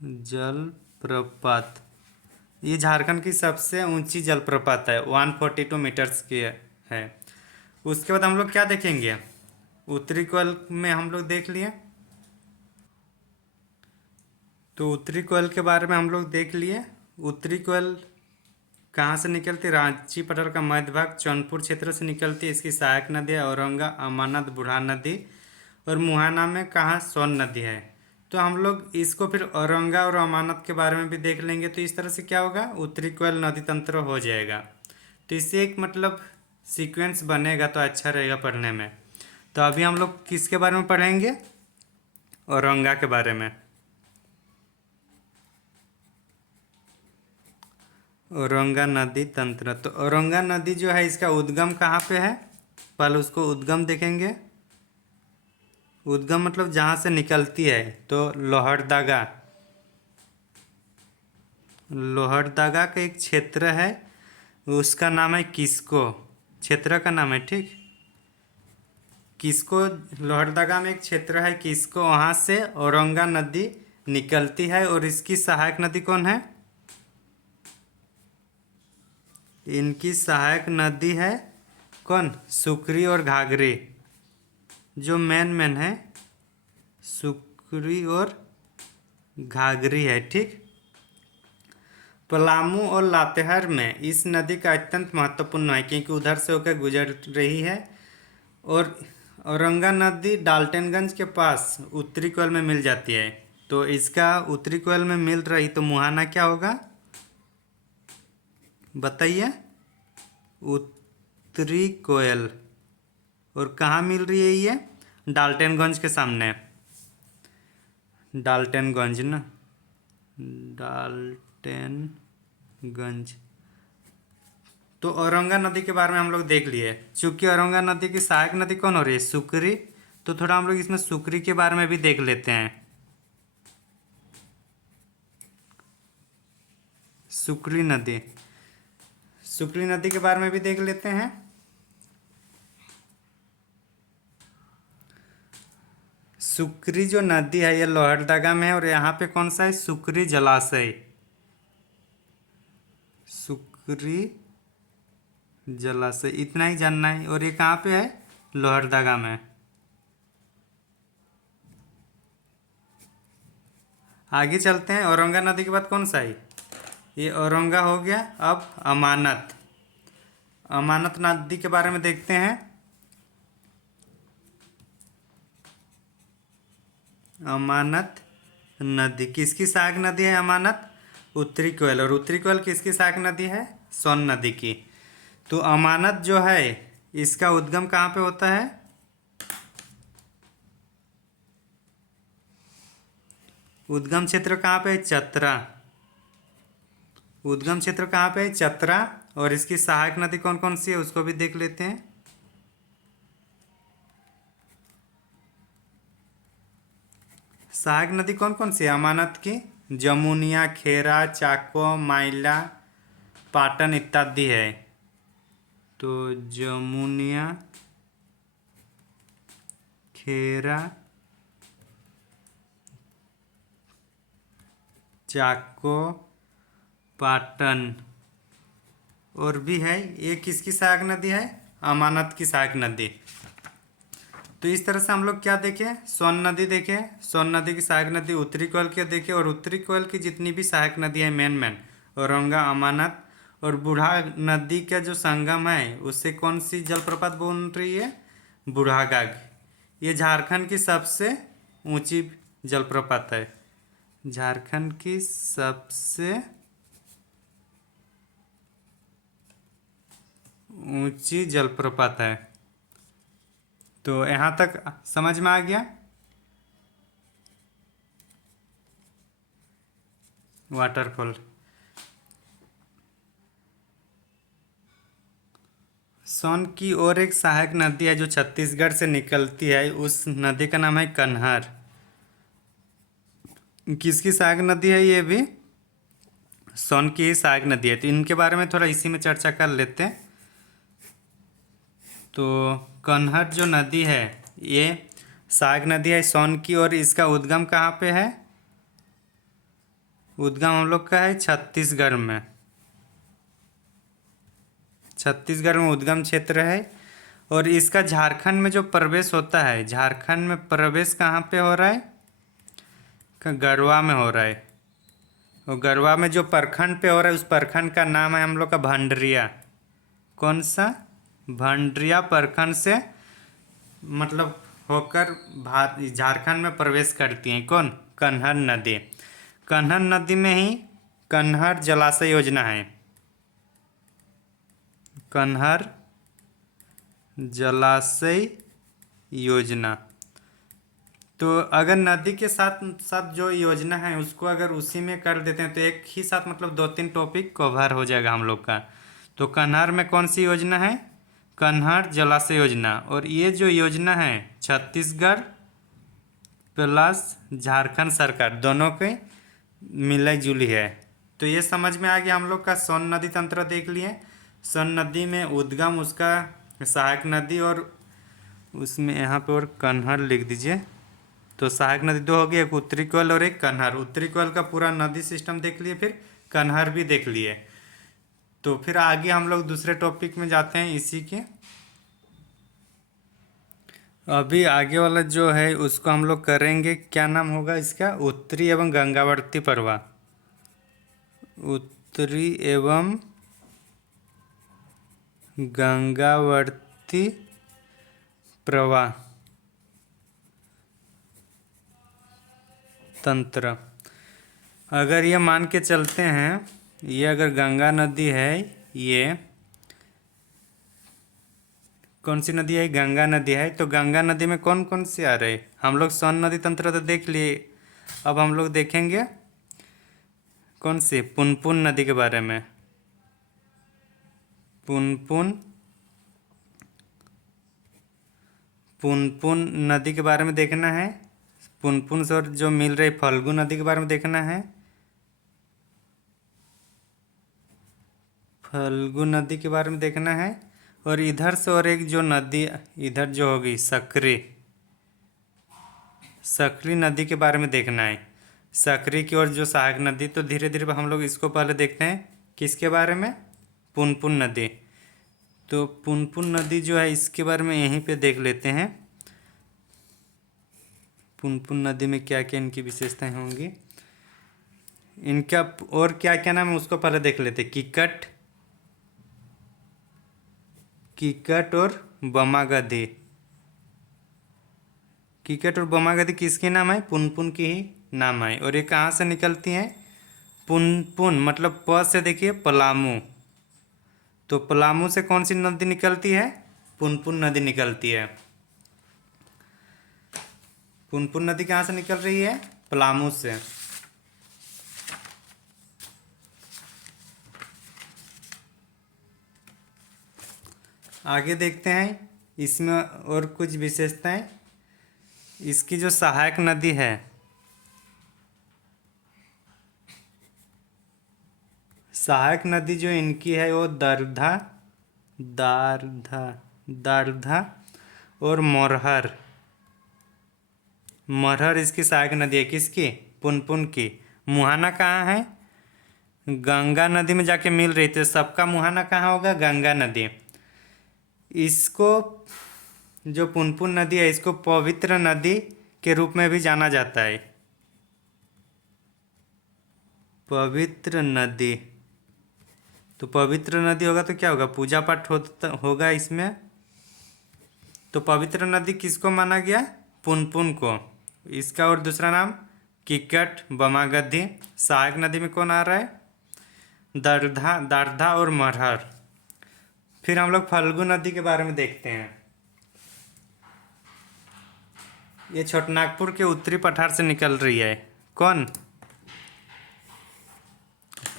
जलप्रपात ये झारखंड की सबसे ऊंची जलप्रपात है, 142 मीटर्स की है। उसके बाद हम लोग क्या देखेंगे? उत्तरी कोयल में हम लोग देख लिए। तो उत्तरी कोयल के बारे में हम लोग देख लिए। उत्तरी कोयल कहाँ से निकलती? रांची पठार का मध्य भाग जौनपुर क्षेत्र से निकलती है। इसकी सहायक नदी है औरंगा, अमानत, बूढ़ा नदी। और मुहाना में कहाँ? सोन नदी है। तो हम लोग इसको फिर औरंगा और अमानत के बारे में भी देख लेंगे। तो इस तरह से क्या होगा? उत्तरी कोयल नदी तंत्र हो जाएगा। तो इससे एक मतलब सीक्वेंस बनेगा तो अच्छा रहेगा पढ़ने में। तो अभी हम लोग किसके बारे में पढ़ेंगे? औरंगा के बारे में। औरंगा नदी तंत्र। तो औरंगा नदी जो है इसका उद्गम कहाँ पे है? पहले उसको उद्गम देखेंगे। उद्गम मतलब जहाँ से निकलती है। तो लोहरदगा, लोहरदगा का एक क्षेत्र है, उसका नाम है किस्को। क्षेत्र का नाम है, ठीक। किस्को, लोहरदगा में एक क्षेत्र है किस्को, वहाँ से औरंगा नदी निकलती है। और इसकी सहायक नदी कौन है? इनकी सहायक नदी है कौन? सुकरी और घाघरी। जो मेन है सुकरी और घाघरी है, ठीक। पलामू और लातेहार में इस नदी का अत्यंत महत्वपूर्ण है क्योंकि उधर से होकर गुजर रही है। और औरंगा नदी डाल्टनगंज के पास उत्तरी कोयल में मिल जाती है। तो इसका उत्तरी कोयल में मिल रही तो मुहाना क्या होगा बताइए? उत्तरी कोयल। और कहाँ मिल रही है ये? डाल्टनगंज के सामने। डाल्टनगंज ना, डाल्टनगंज। तो औरंगा नदी के बारे में हम लोग देख लिए। चूंकि औरंगा नदी की सहायक नदी कौन हो रही है? सुकरी। तो थोड़ा हम लोग इसमें सुकरी के बारे में भी देख लेते हैं। सुकरी नदी, सुकरी नदी के बारे में भी देख लेते हैं। सुकरी जो नदी है ये लोहरदगा में है और यहाँ पे कौन सा है? सुकरी जलाशय। सुकरी जलाशय, इतना ही जानना है। और ये कहाँ पे है? लोहरदगा में। आगे चलते हैं। औरंगा नदी के बाद कौन सा है? ये औरंगा हो गया। अब अमानत, अमानत नदी के बारे में देखते हैं। अमानत नदी किसकी सहायक नदी है? अमानत उत्तरी कोयल। और उत्तरी कोयल किसकी सहायक नदी है? सोन नदी की। तो अमानत जो है इसका उद्गम कहाँ पे होता है? उद्गम क्षेत्र कहाँ पे है? चतरा। उद्गम क्षेत्र कहाँ पे है? चतरा। और इसकी सहायक नदी कौन कौन सी है उसको भी देख लेते हैं। सहायक नदी कौन कौन सी है अमानत की? जमुनिया, खेरा, चाको, माइला, पाटन इत्यादि है। तो जमुनिया, खेरा, चाको, पाटन और भी है। ये किसकी सहायक नदी है? अमानत की सहायक नदी। तो इस तरह से हम लोग क्या देखें? सोन नदी देखें, सोन नदी की सहायक नदी उत्तरी कोयल की देखें। और उत्तरी कोयल की जितनी भी सहायक नदी है मेन औरंगा, अमानत और बूढ़ा नदी का जो संगम है उससे कौन सी जलप्रपात बन रही है? बूढ़ाघाघ। ये झारखंड की सबसे ऊंची जलप्रपात है। झारखंड की सबसे ऊंची जलप्रपात है। तो यहाँ तक समझ में आ गया। वाटरफॉल। सोन की और एक सहायक नदी है जो छत्तीसगढ़ से निकलती है, उस नदी का नाम है कन्हार। किसकी सहायक नदी है ये भी? सोन की ही सहायक नदी है। तो इनके बारे में थोड़ा इसी में चर्चा कर लेते हैं। तो कन्हर जो नदी है ये सहायक नदी है सोन की, और इसका उद्गम कहाँ पे है? उद्गम हम लोग का है छत्तीसगढ़ में। छत्तीसगढ़ में उद्गम क्षेत्र है। और इसका झारखंड में जो प्रवेश होता है, झारखंड में प्रवेश कहाँ पे हो रहा है? गढ़वा में हो रहा है। और गढ़वा में जो प्रखंड पे हो रहा है उस प्रखंड का नाम है हम लोग का भंडरिया। कौन सा? भंडरिया प्रखंड से मतलब होकर झारखंड में प्रवेश करती हैं। कौन? कन्हर नदी। कन्हर नदी में ही कन्हर जलाशय योजना है। कन्हर जलाशय योजना। तो अगर नदी के साथ साथ जो योजना है उसको अगर उसी में कर देते हैं तो एक ही साथ मतलब 2-3 टॉपिक कवर हो जाएगा हम लोग का। तो कन्हार में कौन सी योजना है? कन्हार जलाशय योजना। और ये जो योजना है छत्तीसगढ़ प्लस झारखंड सरकार दोनों के मिली जुली है। तो ये समझ में आ गया हम लोग का। सोन नदी तंत्र देख लिए। सोन नदी में उद्गम उसका सहायक नदी, और उसमें यहाँ पे और कन्हार लिख दीजिए। तो सहायक नदी दो हो गई, एक उत्तरी कोयल और एक कन्हार। उत्तरी कोयल का पूरा नदी सिस्टम देख लिए, फिर कन्हार भी देख लिए। तो फिर आगे हम लोग दूसरे टॉपिक में जाते हैं इसी के। अभी आगे वाला जो है उसको हम लोग करेंगे, क्या नाम होगा इसका? उत्तरी एवं गंगावर्ती परवा। उत्तरी एवं गंगावर्ती प्रवाह तंत्र। अगर ये मान के चलते हैं, ये अगर गंगा नदी है, ये कौन सी नदी है? गंगा नदी है। तो गंगा नदी में कौन कौन से आ रहे? हम लोग सोन नदी तंत्र तो देख लिए। अब हम लोग देखेंगे कौन सी? पुनपुन नदी के बारे में। पुनपुन पुनपुन नदी के बारे में देखना है। पुनपुन से और जो मिल रही फल्गु नदी के बारे में देखना है। फल्गु नदी के बारे में देखना है। और इधर से और एक जो नदी इधर जो होगी सकरी, सकरी नदी के बारे में देखना है। सकरी की और जो सहायक नदी। तो धीरे धीरे हम लोग इसको पहले देखते हैं किसके बारे में? पुनपुन नदी। तो पुनपुन नदी जो है इसके बारे में यहीं पे देख लेते हैं। पुनपुन नदी में क्या क्या इनकी विशेषताएं होंगी, इनका और क्या क्या नाम है उसको पहले देख लेते हैं। किकट, किकट और बमागधी। किकट और बमागधी किसके नाम है? पुनपुन की ही नाम है। और ये कहाँ से निकलती हैं? पुनपुन मतलब प से देखिए पलामू। तो पलामू से कौन सी नदी निकलती है? पुनपुन नदी निकलती है। पुनपुन नदी कहाँ से निकल रही है? पलामू से। आगे देखते हैं इसमें और कुछ विशेषताएं। इसकी जो सहायक नदी है, सहायक नदी जो इनकी है वो दरधा, दारधा, दारधा और मोरहर। मोरहर इसकी सहायक नदी है। किसकी? पुनपुन की। मुहाना कहाँ है? गंगा नदी में जाके मिल रही थी। सबका मुहाना कहाँ होगा? गंगा नदी। इसको जो पुनपुन नदी है इसको पवित्र नदी के रूप में भी जाना जाता है। पवित्र नदी। तो पवित्र नदी होगा तो क्या होगा? पूजा पाठ होगा इसमें। तो पवित्र नदी किसको माना गया? पुनपुन को। इसका और दूसरा नाम किकट, बमागधी। सहायक नदी में कौन आ रहा है? दरधा, दारधा और मरहर। फिर हम लोग फल्गु नदी के बारे में देखते हैं। ये छोटनागपुर के उत्तरी पठार से निकल रही है। कौन?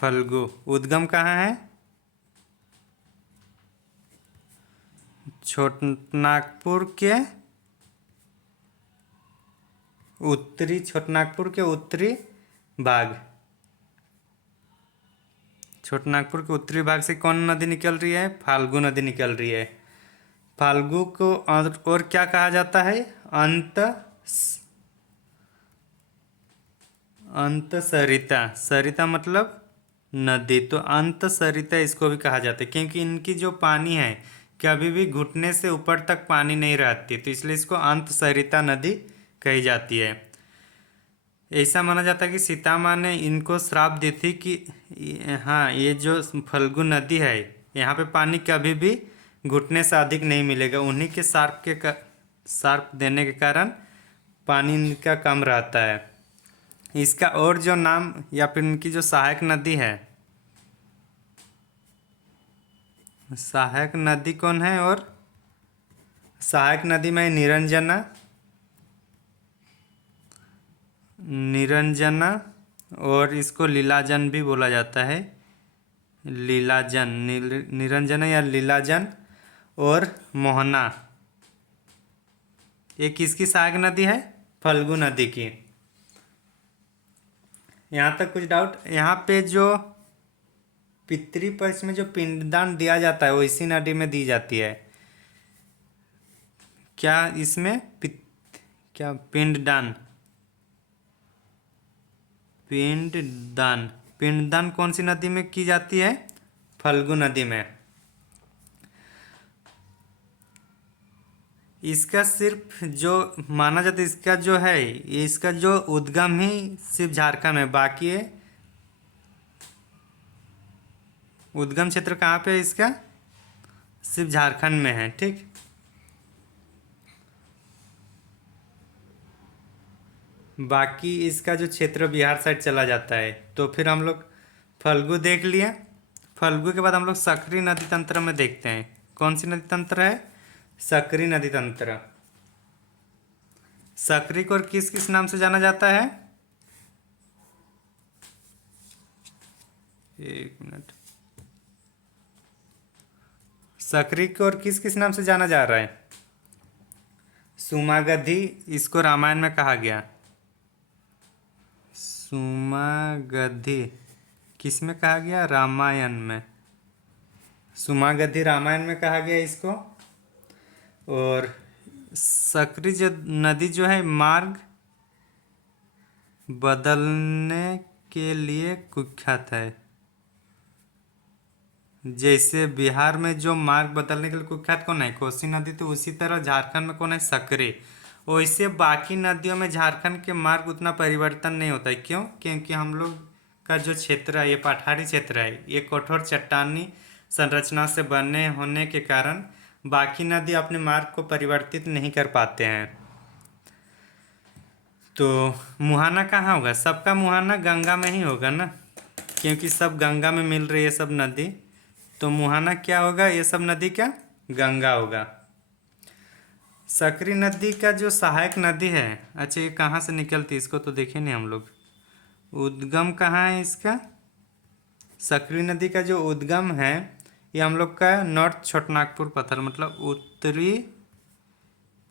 फल्गु उद्गम कहाँ है? छोटनागपुर के छोटनागपुर के उत्तरी भाग। छोटनागपुर के उत्तरी भाग से कौन नदी निकल रही है? फाल्गु नदी निकल रही है। फाल्गु को और क्या कहा जाता है? अंत सरिता। सरिता मतलब नदी, तो अंत सरिता इसको भी कहा जाता है क्योंकि इनकी जो पानी है कभी भी घुटने से ऊपर तक पानी नहीं रहती, तो इसलिए इसको अंत सरिता नदी कही जाती है। ऐसा माना जाता है कि सीता माँ ने इनको श्राप दी थी कि हाँ, ये जो फल्गु नदी है यहाँ पे पानी कभी भी घुटने से अधिक नहीं मिलेगा। उन्हीं के शार्प देने के कारण पानी इनका कम रहता है। इसका और जो नाम या फिर इनकी जो सहायक नदी है, सहायक नदी कौन है? और सहायक नदी में निरंजना और इसको लीलाजन भी बोला जाता है। लीलाजन, निरंजना या लीलाजन और मोहना। ये किसकी सहायक नदी है? फल्गु नदी की। यहाँ तक कुछ डाउट? यहाँ पे जो पितृपक्ष में जो पिंडदान दिया जाता है वो इसी नदी में दी जाती है। क्या इसमें क्या पिंडदान पिंडदान पिंडदान कौन सी नदी में की जाती है? फल्गु नदी में। इसका सिर्फ जो माना जाता है, इसका जो है, इसका जो उद्गम ही सिर्फ झारखंड में, बाकी है उद्गम क्षेत्र कहाँ पे है इसका? सिर्फ झारखंड में है। ठीक, बाकी इसका जो क्षेत्र बिहार साइड चला जाता है। तो फिर हम लोग फल्गु देख लिए। फल्गु के बाद हम लोग सकरी नदी तंत्र में देखते हैं। कौन सी नदी तंत्र है? सकरी नदी तंत्र। सकरी को और किस किस नाम से जाना जाता है? एक मिनट। सकरी को और किस किस नाम से जाना जा रहा है? सुमागधी, इसको रामायण में कहा गया। सुमागधी किस में कहा गया? रामायण में। सुमागधी रामायण में कहा गया इसको। और सकरी जो नदी जो है मार्ग बदलने के लिए कुख्यात है। जैसे बिहार में जो मार्ग बदलने के लिए कुख्यात कौन है? कोसी नदी, तो उसी तरह झारखंड में कौन है? सकरी। वैसे बाकी नदियों में झारखंड के मार्ग उतना परिवर्तन नहीं होता है। क्यों? क्योंकि हम लोग का जो क्षेत्र है ये पठारी क्षेत्र है, ये कठोर चट्टानी संरचना से बने होने के कारण बाकी नदी अपने मार्ग को परिवर्तित नहीं कर पाते हैं। तो मुहाना कहाँ होगा? सबका मुहाना गंगा में ही होगा ना, क्योंकि सब गंगा में मिल रही है सब नदी। तो मुहाना क्या होगा? ये सब नदी क्या? गंगा होगा। सकरी नदी का जो सहायक नदी है, अच्छा ये कहाँ से निकलती है इसको तो देखे नहीं हम लोग। उद्गम कहाँ है इसका? सकरी नदी का जो उद्गम है ये हम लोग का नॉर्थ छोटानागपुर पठार, मतलब उत्तरी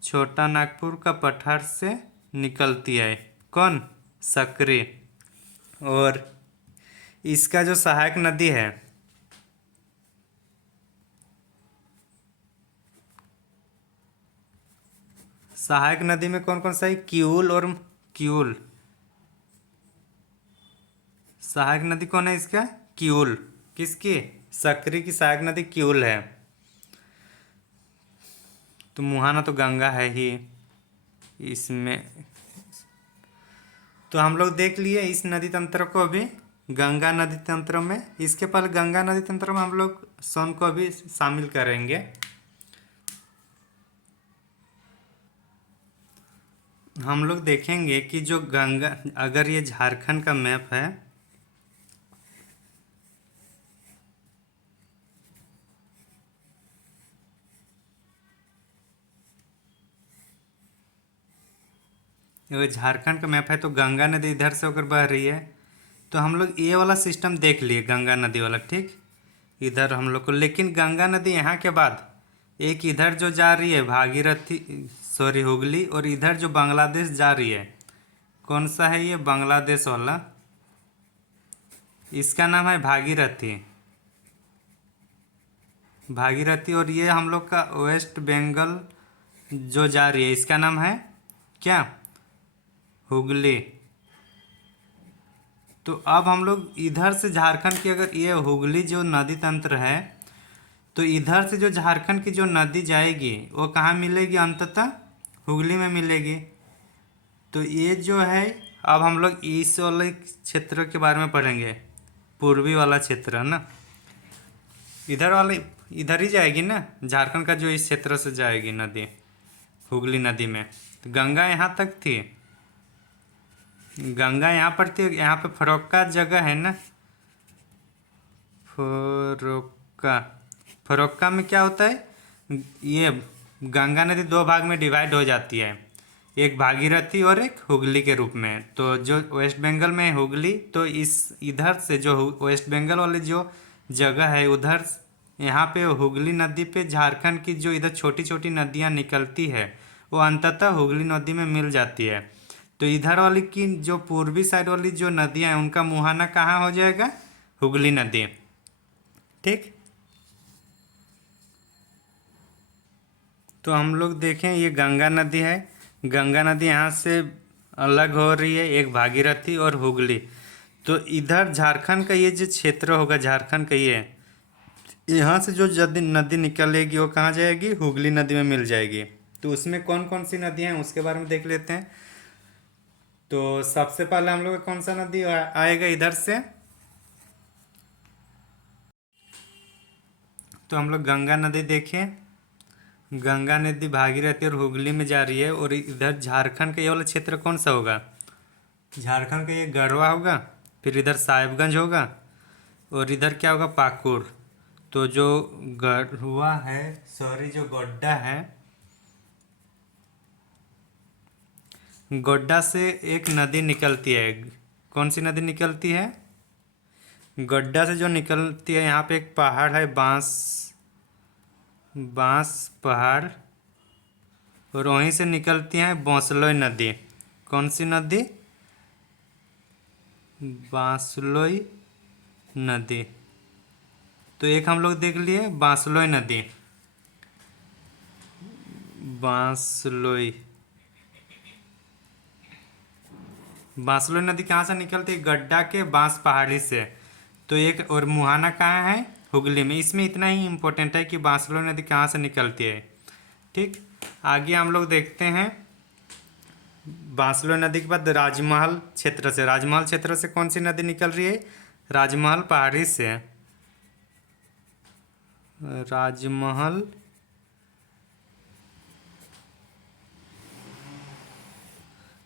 छोटा नागपुर का पठार से निकलती है। कौन? सकरी। और इसका जो सहायक नदी है, सहायक नदी में कौन कौन सा है? किऊल और किऊल। सहायक नदी कौन है इसका? किऊल। किसकी? सकरी की सहायक नदी किऊल है। तो मुहाना तो गंगा है ही इसमें। तो हम लोग देख लिए इस नदी तंत्र को अभी गंगा नदी तंत्र में। इसके पहले गंगा नदी तंत्र में हम लोग सोन को भी शामिल करेंगे। हम लोग देखेंगे कि जो गंगा, अगर ये झारखंड का मैप है, ये झारखंड का मैप है, तो गंगा नदी इधर से होकर बह रही है। तो हम लोग ये वाला सिस्टम देख लिए गंगा नदी वाला, ठीक। इधर हम लोग को, लेकिन गंगा नदी यहाँ के बाद एक इधर जो जा रही है भागीरथी, सॉरी हुगली, और इधर जो बांग्लादेश जा रही है, कौन सा है ये बांग्लादेश वाला, इसका नाम है भागीरथी। भागीरथी, और ये हम लोग का वेस्ट बंगाल जो जा रही है इसका नाम है क्या, हुगली। तो अब हम लोग इधर से झारखंड की, अगर ये हुगली जो नदी तंत्र है, तो इधर से जो झारखंड की जो नदी जाएगी वो कहाँ मिलेगी, अंततः हुगली में मिलेगी। तो ये जो है, अब हम लोग इस वाले क्षेत्र के बारे में पढ़ेंगे, पूर्वी वाला क्षेत्र है ना, इधर वाले इधर ही जाएगी ना, झारखंड का जो इस क्षेत्र से जाएगी नदी हुगली नदी में। तो गंगा यहाँ तक थी, गंगा यहाँ पर थी, यहाँ पे फरोक्का जगह है ना, फरोक्का, फरोक्का में क्या होता है, ये गंगा नदी दो भाग में डिवाइड हो जाती है, एक भागीरथी और एक हुगली के रूप में। तो जो वेस्ट बंगाल में है हुगली, तो इस इधर से जो वेस्ट बंगाल वाली जो जगह है उधर, यहाँ पे हुगली नदी पे झारखंड की जो इधर छोटी छोटी नदियाँ निकलती है वो अंततः हुगली नदी में मिल जाती है। तो इधर वाली की जो पूर्वी साइड वाली जो नदियाँ हैं उनका मुहाना कहाँ हो जाएगा, हुगली नदी, ठीक। तो हम लोग देखें, ये गंगा नदी है, गंगा नदी यहाँ से अलग हो रही है, एक भागीरथी और हुगली। तो इधर झारखंड का ये जो क्षेत्र होगा, झारखंड का ये, यहाँ से जो नदी निकलेगी वो कहाँ जाएगी, हुगली नदी में मिल जाएगी। तो उसमें कौन कौन सी नदियाँ हैं उसके बारे में देख लेते हैं। तो सबसे पहले हम लोग कौन सा नदी आएगा इधर से, तो हम लोग गंगा नदी देखें, गंगा नदी भागीरथी और हुगली में जा रही है। और इधर झारखंड का ये वाला क्षेत्र कौन सा होगा, झारखंड का ये गढ़वा होगा, फिर इधर साहिबगंज होगा, और इधर क्या होगा, पाकुड़। तो जो गढ़वा है, सॉरी जो गोड्डा है, गोड्डा से एक नदी निकलती है, कौन सी नदी निकलती है, गोड्डा से जो निकलती है, यहाँ पे एक पहाड़ है, बांस पहाड़, और वहीं से निकलती है बांसलोई नदी। कौन सी नदी, बांसलोई नदी। तो एक हम लोग देख लिए बांसलोई नदी, बांसलोई, बांसलोई नदी कहाँ से निकलती है, गड्ढा के बांस पहाड़ी से। तो एक और मुहाना कहाँ है, हुगली में। इसमें इतना ही इम्पोर्टेंट है कि बांसलोई नदी कहाँ से निकलती है, ठीक। आगे हम लोग देखते हैं, बांसलोई नदी के बाद राजमहल क्षेत्र से, राजमहल क्षेत्र से कौन सी नदी निकल रही है, राजमहल पहाड़ी से, राजमहल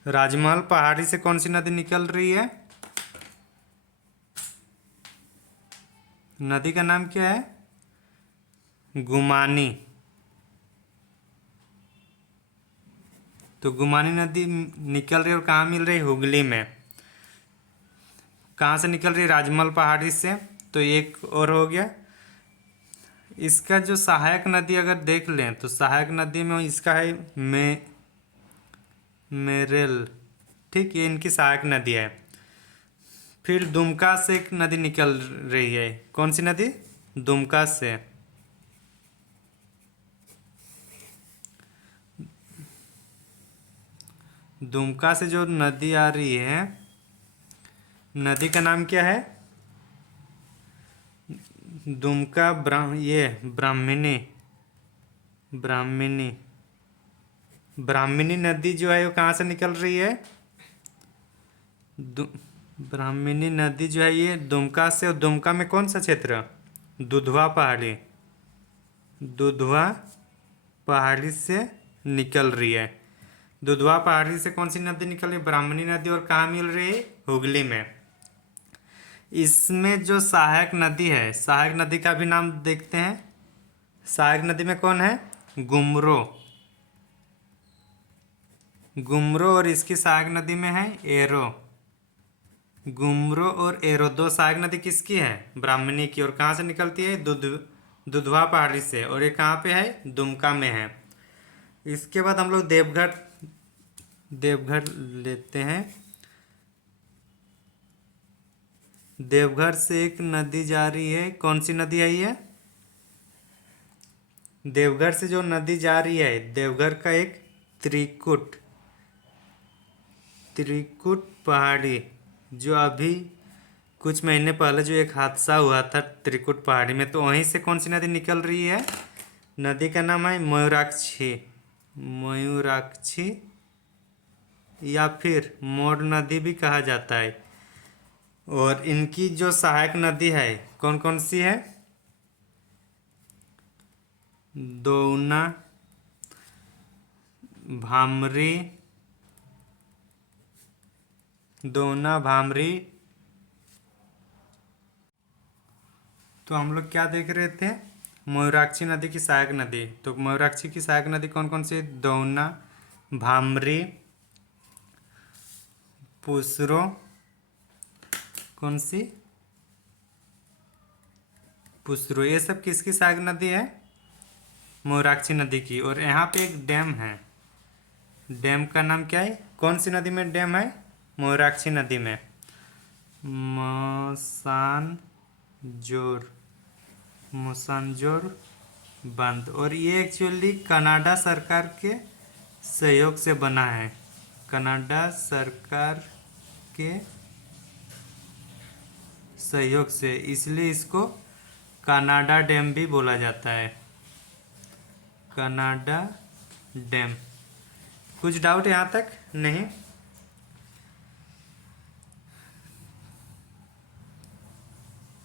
राजमहल पहाड़ी से कौन सी नदी निकल रही है, नदी का नाम क्या है, गुमानी। तो गुमानी नदी निकल रही है और कहाँ मिल रही है, हुगली में। कहाँ से निकल रही है, राजमहल पहाड़ी से। तो एक और हो गया। इसका जो सहायक नदी अगर देख लें, तो सहायक नदी में इसका है मेरेल, ठीक, ये इनकी सहायक नदी है। फिर दुमका से एक नदी निकल रही है, कौन सी नदी, दुमका से। दुमका से जो नदी आ रही है, नदी का नाम क्या है, दुमका ब्राह्मणी, ब्राह्मणी, ब्राह्मणी नदी जो है वो कहाँ से निकल रही है, ब्राह्मणी नदी जो है ये दुमका से। और दुमका में कौन सा क्षेत्र, दुधवा पहाड़ी, दुधवा पहाड़ी से निकल रही है। दुधवा पहाड़ी से कौन सी नदी निकल रही है, ब्राह्मणी नदी, और कहाँ मिल रही है, हुगली में। इसमें जो सहायक नदी है, सहायक नदी का भी नाम देखते हैं। सहायक नदी में कौन है, गुमरो, गुमरो, और इसकी सहायक नदी में है एरो, गुमरो और एरो दो सहायक नदी किसकी है? ब्राह्मणी की। और कहाँ से निकलती है? दुधवा पहाड़ी से। और ये कहाँ पे है? दुमका में है। इसके बाद हम लोग देवघर देवघर लेते हैं। देवघर से एक नदी जा रही है, कौन सी नदी आई है? देवघर से जो नदी जा रही है, देवघर का एक त्रिकुट त्रिकुट पहाड़ी, जो अभी कुछ महीने पहले जो एक हादसा हुआ था त्रिकुट पहाड़ी में, तो वहीं से कौन सी नदी निकल रही है? नदी का नाम है मयूराक्षी। मयूराक्षी या फिर मोर नदी भी कहा जाता है। और इनकी जो सहायक नदी है कौन कौन सी है? दोना, भामरी, दोना भामरी। तो हम लोग क्या देख रहे थे? मयूराक्षी नदी की सहायक नदी। तो मयूराक्षी की सहायक नदी कौन कौन सी? दोना, भामरी, पुसरो, कौन सी? पुसरो। ये सब किसकी सहायक नदी है? मयूराक्षी नदी की। और यहाँ पे एक डैम है, डैम का नाम क्या है? कौन सी नदी में डैम है? मयूराक्षी नदी में। मसानजोर बंद। और ये एक्चुअली कनाडा सरकार के सहयोग से बना है। कनाडा सरकार के सहयोग से, इसलिए इसको कनाडा डैम भी बोला जाता है। Canada dam. कुछ डाउट यहाँ तक? नहीं?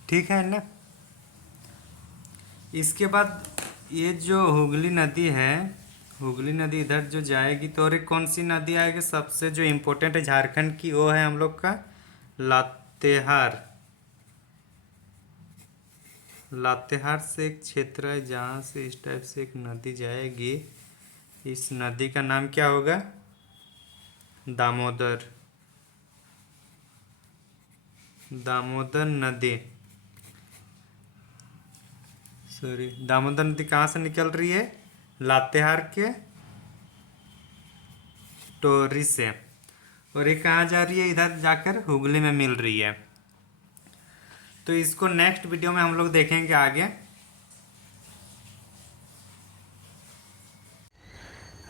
ठीक है ना। इसके बाद ये जो हुगली नदी है, हुगली नदी इधर जो जाएगी, तो और एक कौन सी नदी आएगी सबसे जो इम्पोर्टेंट है झारखंड की? वो है हम लोग का लातेहार। लातेहार से एक क्षेत्र है जहाँ से इस टाइप से एक नदी जाएगी। इस नदी का नाम क्या होगा? दामोदर। दामोदर नदी, सॉरी, दामोदर नदी कहाँ से निकल रही है? लातेहार के टोरी से। और ये कहाँ जा रही है? इधर जाकर हुगली में मिल रही है। तो इसको नेक्स्ट वीडियो में हम लोग देखेंगे आगे।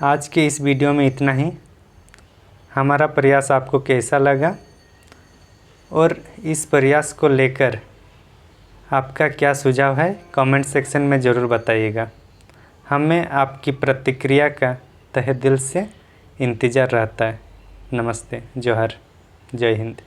आज के इस वीडियो में इतना ही। हमारा प्रयास आपको कैसा लगा और इस प्रयास को लेकर आपका क्या सुझाव है, कमेंट सेक्शन में ज़रूर बताइएगा। हमें आपकी प्रतिक्रिया का तहे दिल से इंतज़ार रहता है। नमस्ते, जोहर, जय हिंद।